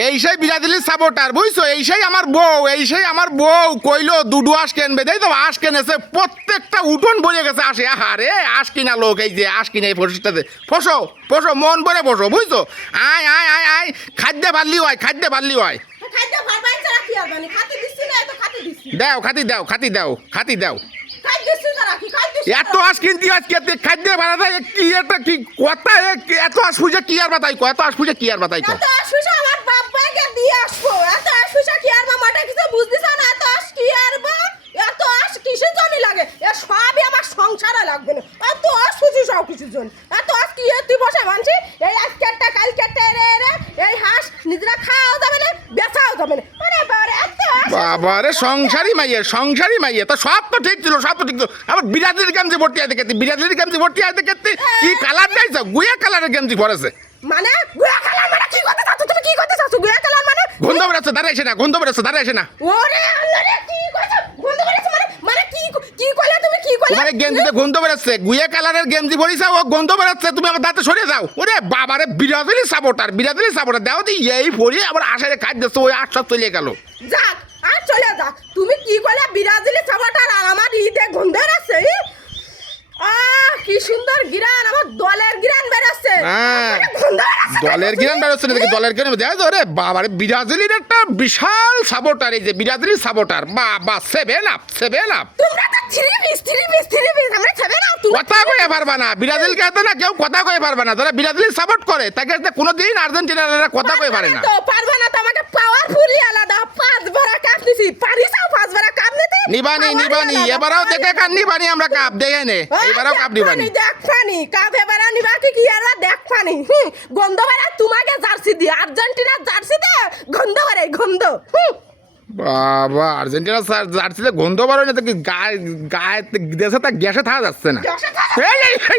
এই সেই ব্রাজিলের সাপোর্টার বুঝছো, এই সেই আমার বউ কইলো দুডু আঁশ কিনবে, দেই তো আঁশ কিনেছে, প্রত্যেকটা উঠোন ভরে গেছে আঁশে। আরে আঁশ কিনা লোক, এই যে আঁশ কিনে এই ফসিসটাতে ফসো মন ভরে ফসো বুঝছো। আয় আয় আয় আয় খাদ্যে বাড়লি হয়, দাও এত আঁশ কিনতি আজকে খাদ্য ভাড়া দেয় কি, এটা কি কথা, এত আঁশ পুজো কি আর বাতাই কো, সংসারে লাগবে না এত আশ খুশি সব কিছুর জন্য। এত আশ কি তুই বসে মানছি এই আজকে একটা কালকে একটা এই হাঁস নিজেরা খাওয়াও যাবে না বেচাও যাবে না। বাবারে সংসারী মাইয়ে তো সব তো ঠিক ছিল, আবার বিরাজের গেমজি ভর্তি আইতে কি কালার চাইছো, গুয়া কালারের গেমজি পরেছে। মানে গুয়া কালার মানে কি করতে চাচ্ছ তুমি, কি করতে চাচ্ছ? গুয়া কালার মানে গন্ধ বেরোচ্ছে, দাঁড়াইছে না ওরে আল্লাহ রে, কি কইছো গন্ধ বেরোচ্ছে মানে কি কইলা তুমি, কি কইলা? তোমার গেঞ্জিতে গন্ধ বেরোচ্ছে, গুয়া কালারের গেঞ্জি পরিছা, ও গন্ধ বেরোচ্ছে, তুমি আমার দাঁতে সরে যাও। ওরে বাবারে ব্রাজিলের সাপোর্টার দাও দি এই পরি আবার আশারে কাজ দিচ্ছে, ওই আটসব চলে গেল। যাক আর চলে যাক, তুমি কি কইলা ব্রাজিলের সাপোর্টার আর আমার ইতে গন্ধ বেরোচ্ছে। কি সুন্দর গিরান, আমার দলের গিরান বেরোচ্ছে। দলের গিরান বেরোচ্ছে না, দলের গিরান দেখো রে বাবারে, ব্রাজিলের একটা বিশাল সাপোর্টার, এই যে ব্রাজিলের সাপোর্টার, বাবা সেভেন আপ তোমরা তো থ্রি পিস আমরা সেভেন আপ। কথা কয়ে পারবা না, ব্রাজিলকে এত না কেউ কথা কয়ে পারবা না, যারা ব্রাজিল সাপোর্ট করে তাকে কোনোদিন আর্জেন্টিনারা কথা কয়ে পারে না। তো পারবা না তো, আমাকে পাওয়ারফুলি আলাদা, 5 বার কাপ দিছি, পারিসাও 5 বার কাপ নিতে। নিবানি এবারও দেখে কান নিবানি, আমরা কাপ দেখে নে, এবারও কাপ নিবানি, দেখ ফানি কাপ এবারে নিবা কি আর দেখ ফানি গন্ধ বেরা, তোমাকে জার্সি দি আর্জেন্টিনার জার্সিতে গন্ধ বেরে গন্ধ। বাবা আর্জেন্টিনা জার্সিতে গন্ধ বারো না, তো কি গায়ে দেশে তা গ্যাসে থাকা যাচ্ছে না।